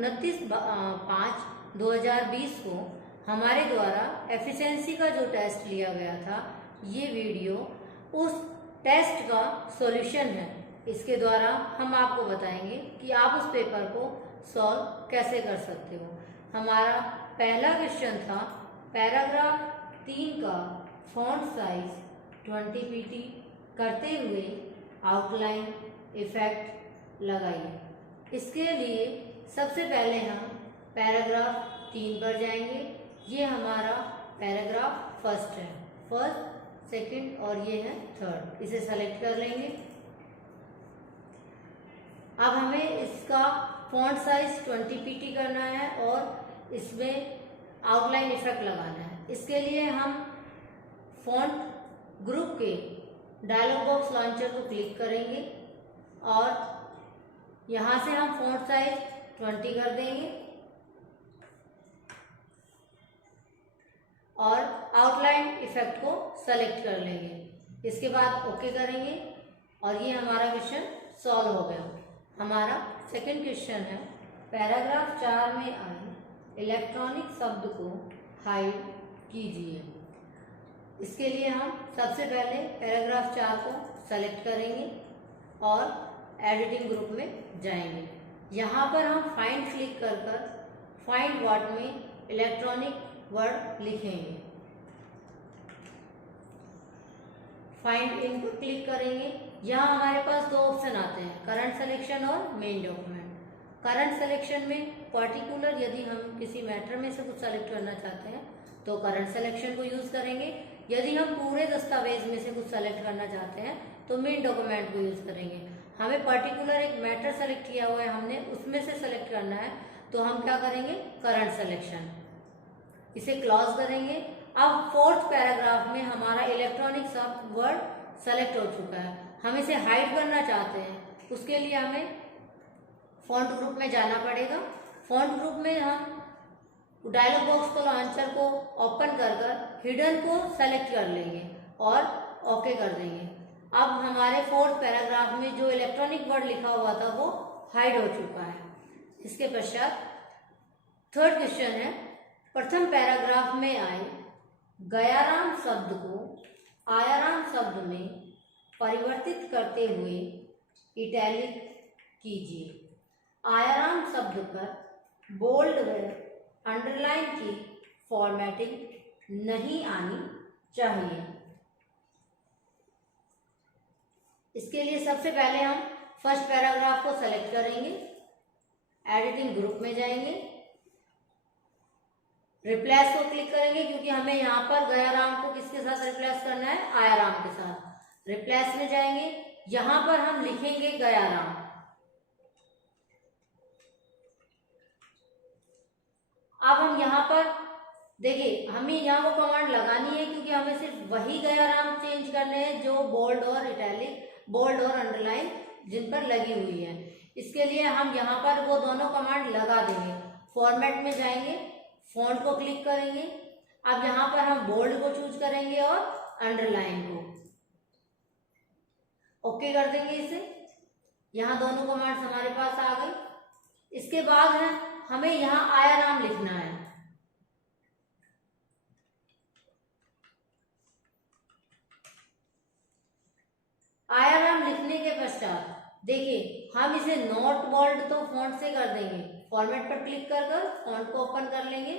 29/5/2020 को हमारे द्वारा एफिशिएंसी का जो टेस्ट लिया गया था, ये वीडियो उस टेस्ट का सॉल्यूशन है। इसके द्वारा हम आपको बताएंगे कि आप उस पेपर को सॉल्व कैसे कर सकते हो। हमारा पहला क्वेश्चन था पैराग्राफ 3 का फॉन्ट साइज 20 pt करते हुए आउटलाइन इफेक्ट लगाइए। इसके लिए सबसे पहले हम पैराग्राफ 3 पर जाएंगे। ये हमारा पैराग्राफ फर्स्ट है, फर्स्ट, सेकंड और ये है थर्ड। इसे सेलेक्ट कर लेंगे। अब हमें इसका फॉन्ट साइज 20 pt करना है और इसमें आउटलाइन इफेक्ट लगाना है। इसके लिए हम फॉन्ट ग्रुप के डायलॉग बॉक्स लॉन्चर को क्लिक करेंगे और यहाँ से हम फॉन्ट साइज 20 कर देंगे और आउटलाइन इफेक्ट को सेलेक्ट कर लेंगे। इसके बाद ओके करेंगे और ये हमारा क्वेश्चन सॉल्व हो गया। हमारा सेकंड क्वेश्चन है पैराग्राफ 4 में आए इलेक्ट्रॉनिक शब्द को हाइड कीजिए। इसके लिए हम सबसे पहले पैराग्राफ 4 को सेलेक्ट करेंगे और एडिटिंग ग्रुप में जाएंगे। यहाँ पर हम फाइंड क्लिक कर फाइंड वर्ड में इलेक्ट्रॉनिक वर्ड लिखेंगे। फाइंड इन पर क्लिक करेंगे। यहाँ हमारे पास दो ऑप्शन आते हैं, करंट सिलेक्शन और मेन डॉक्यूमेंट। करंट सिलेक्शन में पर्टिकुलर यदि हम किसी मैटर में से कुछ सेलेक्ट करना चाहते हैं तो करंट सिलेक्शन को यूज करेंगे। यदि हम पूरे दस्तावेज में से कुछ सेलेक्ट करना चाहते हैं तो मेन डॉक्यूमेंट को यूज करेंगे। हमें पर्टिकुलर एक मैटर सेलेक्ट किया हुआ है, हमने उसमें से सेलेक्ट करना है तो हम क्या करेंगे, करंट सिलेक्शन। इसे क्लोज करेंगे। अब फोर्थ पैराग्राफ में हमारा इलेक्ट्रॉनिक शब्द वर्ड सेलेक्ट हो चुका है। हम इसे हाइड करना चाहते हैं, उसके लिए हमें फॉन्ट ग्रुप में जाना पड़ेगा। फॉन्ट ग्रुप में हम डायलॉग बॉक्स को लॉन्चर को ओपन कर हिडन को सेलेक्ट कर लेंगे और ओके कर देंगे। अब हमारे फोर्थ पैराग्राफ में जो इलेक्ट्रॉनिक वर्ड लिखा हुआ था वो हाइड हो चुका है। इसके पश्चात थर्ड क्वेश्चन है प्रथम पैराग्राफ में आए गयाराम शब्द को आयाराम शब्द में परिवर्तित करते हुए इटैलिक कीजिए। आयाराम शब्द पर बोल्ड व अंडरलाइन की फॉर्मेटिंग नहीं आनी चाहिए। इसके लिए सबसे पहले हम फर्स्ट पैराग्राफ को सेलेक्ट करेंगे, एडिटिंग ग्रुप में जाएंगे, रिप्लेस को क्लिक करेंगे क्योंकि हमें यहाँ पर गयाराम को किसके साथ रिप्लेस करना है, आयाराम के साथ। रिप्लेस में जाएंगे, यहां पर हम लिखेंगे गयाराम। अब हम यहाँ पर देखिए हमें यहाँ वो कमांड लगानी है क्योंकि हमें सिर्फ वही गयाराम चेंज करने हैं जो बोल्ड और इटैलिक, बोल्ड और अंडरलाइन जिन पर लगी हुई है। इसके लिए हम यहाँ पर वो दोनों कमांड लगा देंगे। फॉर्मेट में जाएंगे, फॉन्ट को क्लिक करेंगे। अब यहाँ पर हम बोल्ड को चूज करेंगे और अंडरलाइन को ओके कर देंगे इसे। यहाँ दोनों कमांड्स हमारे पास आ गई। इसके बाद है हमें यहाँ आयाराम लिखना है। आयाराम लिखने के पश्चात देखिए हम इसे नॉट बोल्ड तो फॉन्ट से कर देंगे। फॉर्मेट पर क्लिक कर फॉन्ट को ओपन कर लेंगे,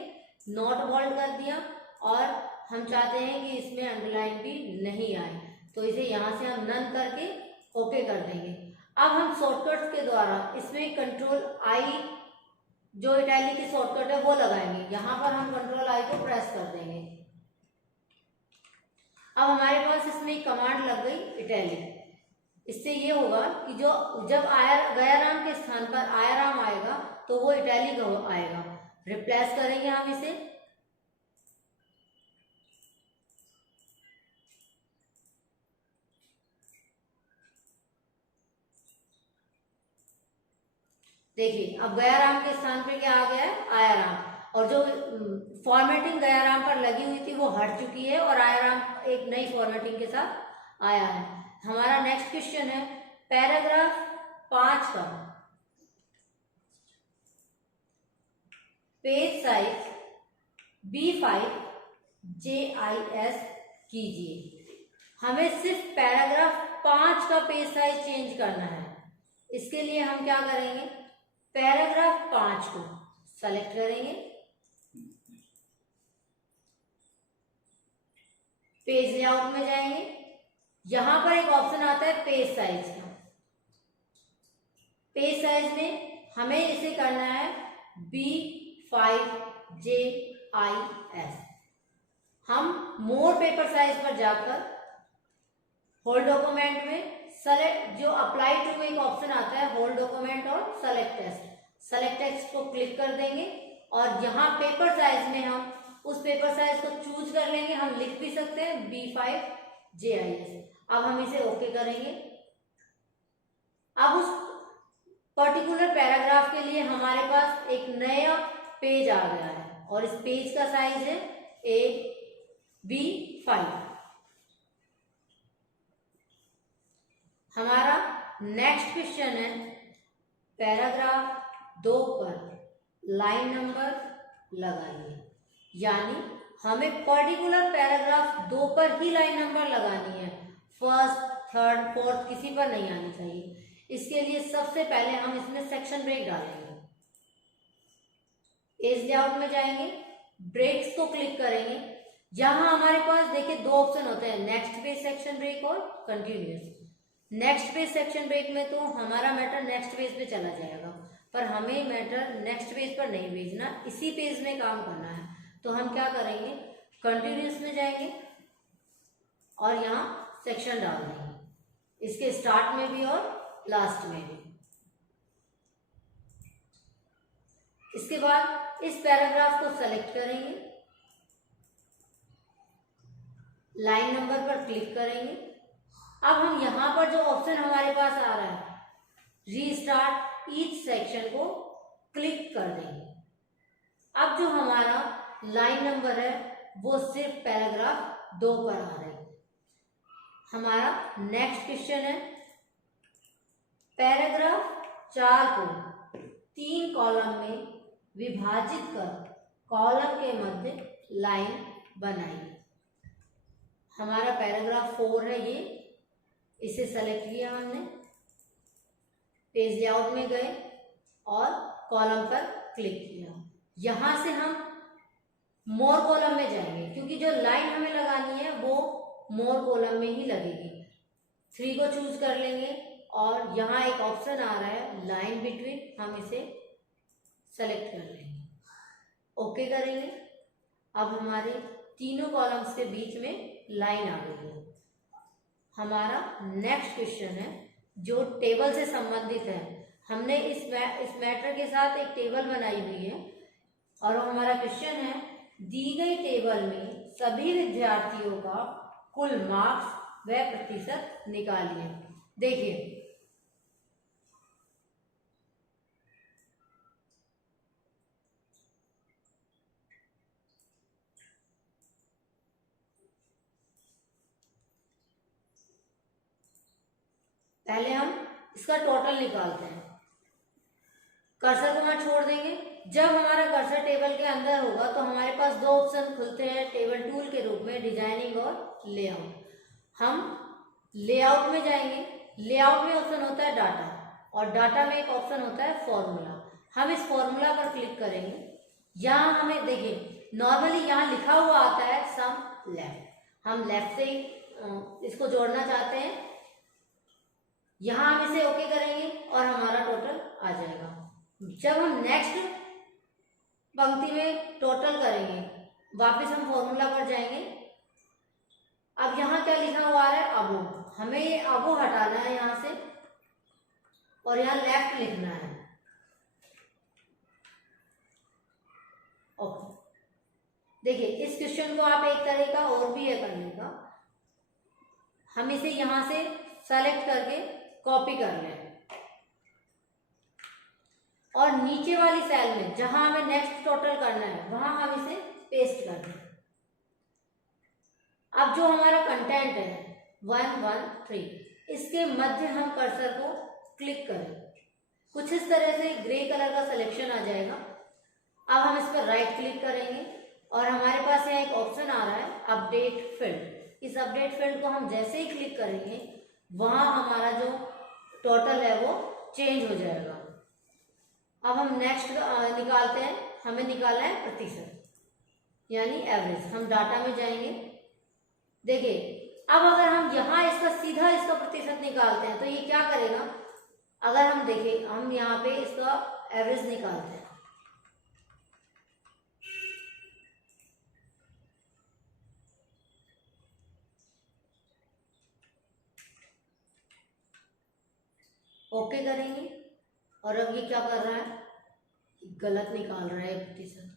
नॉट बोल्ड कर दिया और हम चाहते हैं कि इसमें अंडरलाइन भी नहीं आए तो इसे यहाँ से हम नन करके ओके कर देंगे। अब हम शॉर्टकट्स के द्वारा इसमें कंट्रोल आई जो इटैलिक की शॉर्टकट है वो लगाएंगे। यहाँ पर हम कंट्रोल आई को प्रेस कर देंगे। अब हमारे पास इसमें एक कमांड लग गई इटैलिक। इससे ये होगा कि जो जब गयाराम के स्थान पर आयाराम आएगा तो वो इटैलिक आएगा। रिप्लेस करेंगे हम इसे। देखिए अब गयाराम के स्थान पे क्या आ गया है, आयाराम। और जो फॉर्मेटिंग गयाराम पर लगी हुई थी वो हट चुकी है और आयाराम एक नई फॉर्मेटिंग के साथ आया है। हमारा नेक्स्ट क्वेश्चन है पैराग्राफ 5 का पेज साइज B5 JIS कीजिए। हमें सिर्फ पैराग्राफ 5 का पेज साइज चेंज करना है। इसके लिए हम क्या करेंगे, पैराग्राफ 5 को सेलेक्ट करेंगे, पेज लेआउट में जाएंगे, यहां पर एक ऑप्शन आता है पेज साइज का। पेज साइज में हमें इसे करना है B5 JIS। हम मोर पेपर साइज पर जाकर होल डॉक्यूमेंट में सेलेक्ट, जो अप्लाई टू एक ऑप्शन आता है होल डॉक्यूमेंट और सेलेक्ट टेक्स्ट को क्लिक कर देंगे और यहाँ पेपर साइज में हम उस पेपर साइज को चूज कर लेंगे। हम लिख भी सकते हैं B5 JIS। अब हम इसे ओके करेंगे। अब उस पर्टिकुलर पैराग्राफ के लिए हमारे पास एक नया पेज आ गया है और इस पेज का साइज है B5। हमारा नेक्स्ट क्वेश्चन है पैराग्राफ 2 पर लाइन नंबर लगाइए, यानी हमें पर्टिकुलर पैराग्राफ 2 पर ही लाइन नंबर लगानी है, फर्स्ट, थर्ड, फोर्थ किसी पर नहीं आनी चाहिए। इसके लिए सबसे पहले हम इसमें सेक्शन ब्रेक डालेंगे। पेज लेआउट में जाएंगे, ब्रेक्स को क्लिक करेंगे। यहां हमारे पास देखिए 2 ऑप्शन होते हैं, नेक्स्ट पेज सेक्शन ब्रेक और continuous. Next page section break में तो हमारा मैटर नेक्स्ट पेज पे चला जाएगा, पर हमें मैटर नेक्स्ट पेज पर नहीं भेजना, इसी पेज में काम करना है। तो हम क्या करेंगे, कंटिन्यूअस में जाएंगे और यहाँ सेक्शन डाल देंगे, इसके स्टार्ट में भी और लास्ट में भी। इसके बाद इस पैराग्राफ को सेलेक्ट करेंगे, लाइन नंबर पर क्लिक करेंगे। अब हम यहां पर जो ऑप्शन हमारे पास आ रहा है रीस्टार्ट ईच सेक्शन को क्लिक कर देंगे। अब जो हमारा लाइन नंबर है वो सिर्फ पैराग्राफ 2 पर आ रहा है। हमारा नेक्स्ट क्वेश्चन है पैराग्राफ 4 को 3 कॉलम में विभाजित कर कॉलम के मध्य लाइन बनाइए। हमारा पैराग्राफ 4 है ये, इसे सेलेक्ट किया हमने, पेज लेआउट में गए और कॉलम पर क्लिक किया। यहां से हम मोर कॉलम में जाएंगे क्योंकि जो लाइन हमें लगानी है वो मोर कॉलम में ही लगेगी। 3 को चूज कर लेंगे और यहाँ एक ऑप्शन आ रहा है लाइन बिटवीन, हम इसे सेलेक्ट कर लेंगे, ओके करेंगे। अब हमारे तीनों कॉलम्स के बीच में लाइन आ गई है। हमारा नेक्स्ट क्वेश्चन है जो टेबल से संबंधित है। हमने इस मैटर के साथ एक टेबल बनाई हुई है और हमारा क्वेश्चन है दी गई टेबल में सभी विद्यार्थियों का कुल मार्क्स व प्रतिशत निकालिए। देखिए पहले हम इसका टोटल निकालते हैं। कर्सर को वहां छोड़ देंगे। जब हमारा कर्सर टेबल के अंदर होगा तो हमारे पास 2 ऑप्शन खुलते हैं टेबल टूल के रूप में, डिजाइनिंग और लेआउट। हम लेआउट में जाएंगे, लेआउट में ऑप्शन होता है डाटा और डाटा में एक ऑप्शन होता है फॉर्मूला। हम इस फॉर्मूला पर क्लिक करेंगे। यहाँ हमें देखिए नॉर्मली यहाँ लिखा हुआ आता है सम लेफ्ट, हम लेफ्ट से इसको जोड़ना चाहते हैं। यहाँ हम इसे ओके करेंगे और हमारा टोटल आ जाएगा। जब हम नेक्स्ट पंक्ति में टोटल करेंगे वापस हम फॉर्मूला पर जाएंगे। अब यहाँ क्या लिखा हुआ है अबो, हमें ये अबो हटाना है यहाँ से और यहाँ लेफ्ट लिखना है। ओके, देखिए इस क्वेश्चन को आप एक तरह का और भी है करने का। हम इसे यहाँ से सेलेक्ट करके कॉपी कर लें और नीचे वाली सेल में जहां हमें नेक्स्ट टोटल करना है वहां हम इसे पेस्ट कर दें। अब जो हमारा कंटेंट है 113, इसके मध्य हम कर्सर को क्लिक करें। कुछ इस तरह से ग्रे कलर का सिलेक्शन आ जाएगा। अब हम इस पर राइट क्लिक करेंगे और हमारे पास यहाँ एक ऑप्शन आ रहा है अपडेट फील्ड। इस अपडेट फील्ड को हम जैसे ही क्लिक करेंगे वहां हमारा जो टोटल है वो चेंज हो जाएगा। अब हम नेक्स्ट निकालते हैं, हमें निकालना है प्रतिशत यानी एवरेज। हम डाटा में जाएंगे, देखिए अब अगर हम यहाँ इसका सीधा इसका प्रतिशत निकालते हैं तो ये क्या करेगा, अगर हम देखें हम यहाँ पे इसका एवरेज निकालते हैं, ओके करेंगे और अब ये क्या कर रहा है, गलत निकाल रहा है प्रतिशत।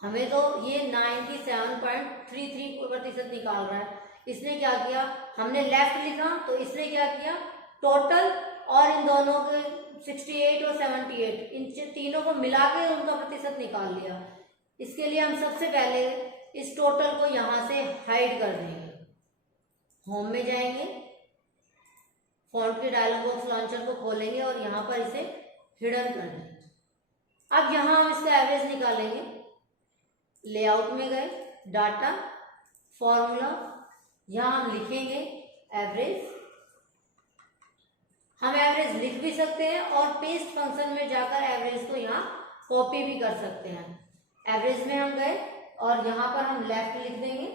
हमें तो ये 97.33% निकाल रहा है। इसने क्या किया, हमने लेफ्ट लिखा तो इसने क्या किया, टोटल और इन दोनों के 68 और 78 इन तीनों को मिला के उनका प्रतिशत निकाल लिया। इसके लिए हम सबसे पहले इस टोटल को यहाँ से हाइड कर देंगे। होम में जाएंगे, फॉन्ट के डायलॉग बॉक्स लॉन्चर को खोलेंगे और यहाँ पर इसे हिडन कर देंगे। अब यहाँ हम इसका एवरेज निकालेंगे। लेआउट में गए, डाटा, फॉर्मूला, यहाँ हम लिखेंगे एवरेज। हम एवरेज लिख भी सकते हैं और पेस्ट फंक्शन में जाकर एवरेज को यहाँ कॉपी भी कर सकते हैं। एवरेज में हम गए और यहाँ पर हम लेफ्ट लिख देंगे।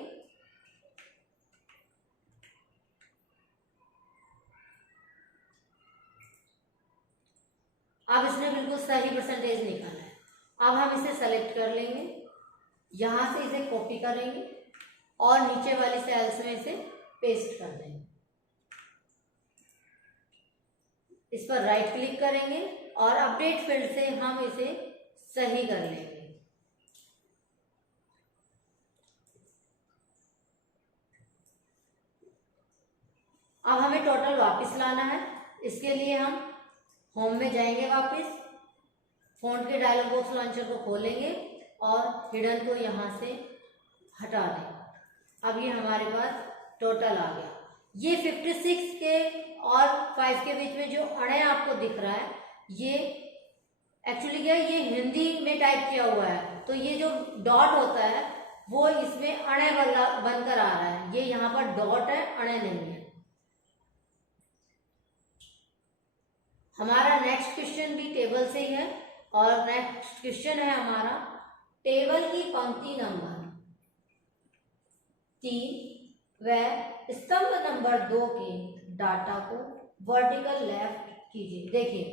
अब इसने बिल्कुल सही परसेंटेज निकाला है। अब हम इसे सेलेक्ट कर लेंगे, यहां से इसे कॉपी करेंगे और नीचे वाली सेल्स में इसे पेस्ट कर देंगे। इस पर राइट क्लिक करेंगे और अपडेट फील्ड से हम इसे सही कर लेंगे। अब हमें टोटल वापस लाना है। इसके लिए हम होम में जाएंगे, वापस फॉन्ट के डायलॉग बॉक्स लॉन्चर को खोलेंगे और हिडन को यहाँ से हटा दें। अब ये हमारे पास टोटल आ गया। ये 56 के और 5 के बीच में जो अणे आपको दिख रहा है, ये एक्चुअली क्या है, ये हिंदी में टाइप किया हुआ है, तो ये जो डॉट होता है वो इसमें अणे बनकर आ रहा है। ये यहाँ पर डॉट है, अणे नहीं है। हमारा नेक्स्ट क्वेश्चन भी टेबल से ही है और नेक्स्ट क्वेश्चन है हमारा टेबल की पंक्ति नंबर 3 व स्तंभ नंबर 2 के डाटा को वर्टिकल लेफ्ट कीजिए। देखिए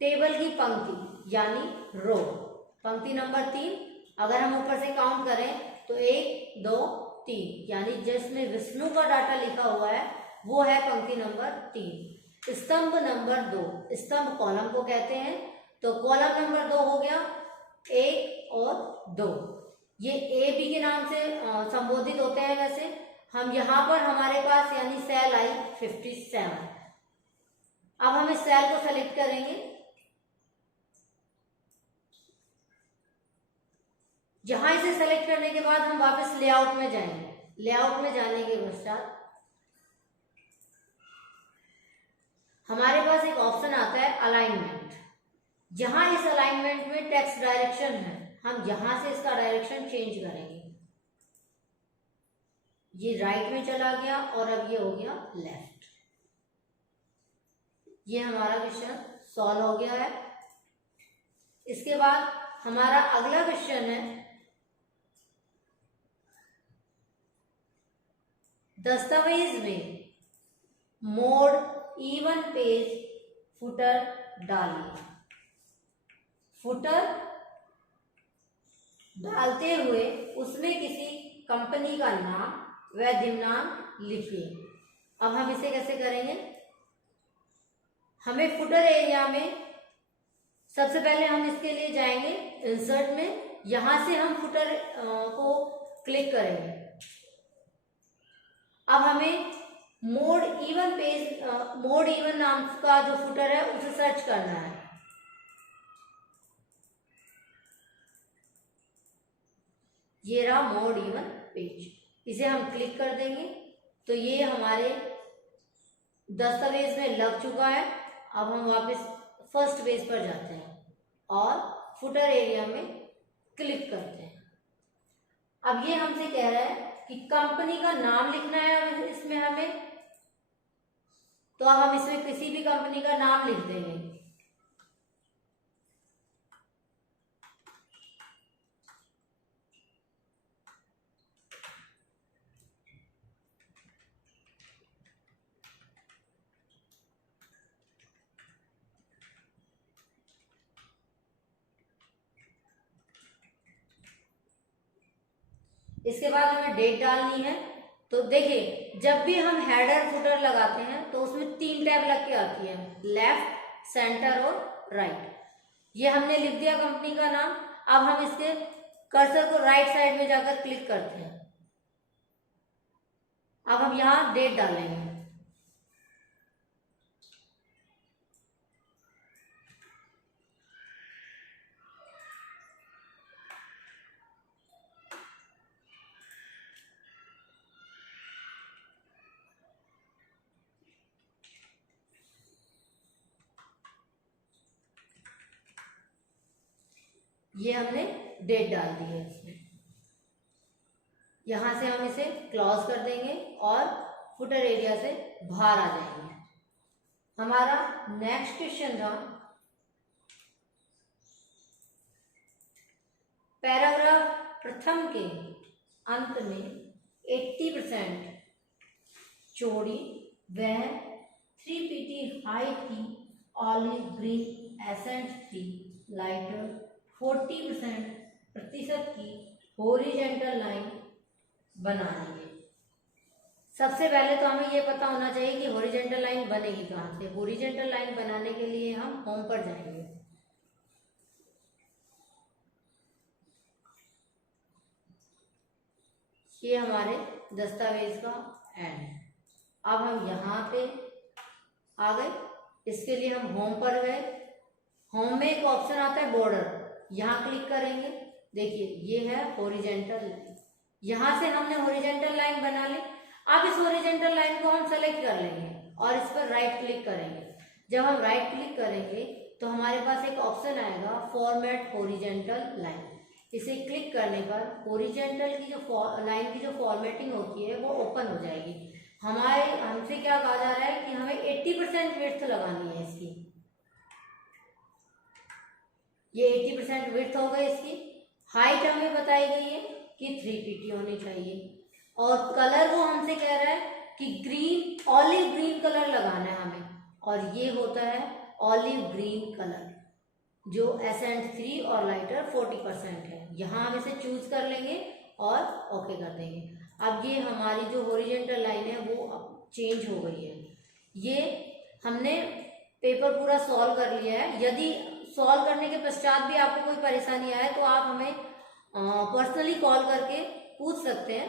टेबल की पंक्ति यानी रो, पंक्ति नंबर 3, अगर हम ऊपर से काउंट करें तो 1 2 3 यानी जिसमें विष्णु का डाटा लिखा हुआ है वो है पंक्ति नंबर 3। स्तंभ नंबर 2, स्तंभ कॉलम को कहते हैं, तो कॉलम नंबर 2 हो गया 1 और 2। ये ए बी के नाम से संबोधित होते हैं। वैसे हम यहाँ पर हमारे पास यानी सेल आई 57। अब हम इस सेल को सेलेक्ट करेंगे। यहां इसे सेलेक्ट करने के बाद हम वापस लेआउट में जाएंगे। लेआउट में जाने के पश्चात हमारे पास एक ऑप्शन आता है अलाइनमेंट। जहां इस अलाइनमेंट में टेक्स्ट डायरेक्शन है, हम यहां से इसका डायरेक्शन चेंज करेंगे। ये राइट में चला गया और अब ये हो गया लेफ्ट। ये हमारा क्वेश्चन सॉल्व हो गया है। इसके बाद हमारा अगला क्वेश्चन है दस्तावेज में मोड इवन पेज फुटर डालिए। फुटर डालते हुए उसमें किसी कंपनी का नाम व दिनांक लिखिए। अब हम इसे कैसे करेंगे, हमें फुटर एरिया में सबसे पहले हम इसके लिए जाएंगे इंसर्ट में, यहां से हम फुटर को क्लिक करेंगे। अब हमें मोड इवन नाम का जो फुटर है उसे सर्च करना है। ये रहा मोड इवन पेज, इसे हम क्लिक कर देंगे तो ये हमारे दस्तावेज में लग चुका है। अब हम वापस फर्स्ट पेज पर जाते हैं और फुटर एरिया में क्लिक करते हैं। अब ये हमसे कह रहा है कि कंपनी का नाम लिखना है इसमें हमें, तो अब हम इसमें किसी भी कंपनी का नाम लिख देंगे। इसके बाद हमें डेट डालनी है। तो देखिए, जब भी हम हेडर फुटर लगाते हैं तो उसमें 3 टैब लग के आती है, लेफ्ट, सेंटर और राइट। ये हमने लिख दिया कंपनी का नाम। अब हम इसके कर्सर को राइट साइड में जाकर क्लिक करते हैं। अब हम यहाँ डेट डालेंगे। ये हमने डेट डाल दी है इसमें। यहां से हम इसे क्लोज कर देंगे और फुटर एरिया से बाहर आ जाएंगे। हमारा नेक्स्ट क्वेश्चन था पैराग्राफ प्रथम के अंत में 80% चौड़ी व 3 pt हाइट की ऑलिव ग्रीन एसेंट थी लाइटर 40% प्रतिशत की हॉरिजॉन्टल लाइन बनानी है। सबसे पहले तो हमें यह पता होना चाहिए कि हॉरिजॉन्टल लाइन बनेगी कहाँ से। हॉरिजॉन्टल लाइन बनाने के लिए हम होम पर जाएंगे। ये हमारे दस्तावेज का एंड। अब हम यहाँ पे आ गए। इसके लिए हम होम पर गए। होम में एक ऑप्शन आता है बॉर्डर, यहाँ क्लिक करेंगे। देखिए ये है हॉरिजॉन्टल लाइन। यहाँ से हमने हॉरिजॉन्टल लाइन बना ली। अब इस हॉरिजॉन्टल लाइन को हम सेलेक्ट कर लेंगे और इस पर राइट क्लिक करेंगे। जब हम राइट क्लिक करेंगे तो हमारे पास एक ऑप्शन आएगा फॉर्मेट हॉरिजॉन्टल लाइन। इसे क्लिक करने पर हॉरिजॉन्टल की जो लाइन की जो फॉर्मेटिंग होती है वो ओपन हो जाएगी। हमसे क्या कहा जा रहा है कि हमें 80% विड्थ लगानी है इसकी। ये 80% विड्थ हो गई। इसकी हाइट हमें बताई गई है कि 3 pt होनी चाहिए और कलर वो हमसे कह रहा है कि ग्रीन, ऑलिव ग्रीन कलर लगाना है हमें, और ये होता है ऑलिव ग्रीन कलर जो एसेंट 3 और लाइटर 40% है। यहाँ हम इसे चूज कर लेंगे और ओके कर देंगे। अब ये हमारी जो हॉरिजॉन्टल लाइन है वो अब चेंज हो गई है। ये हमने पेपर पूरा सॉल्व कर लिया है। यदि सॉल्व करने के पश्चात भी आपको कोई परेशानी आए तो आप हमें पर्सनली कॉल करके पूछ सकते हैं।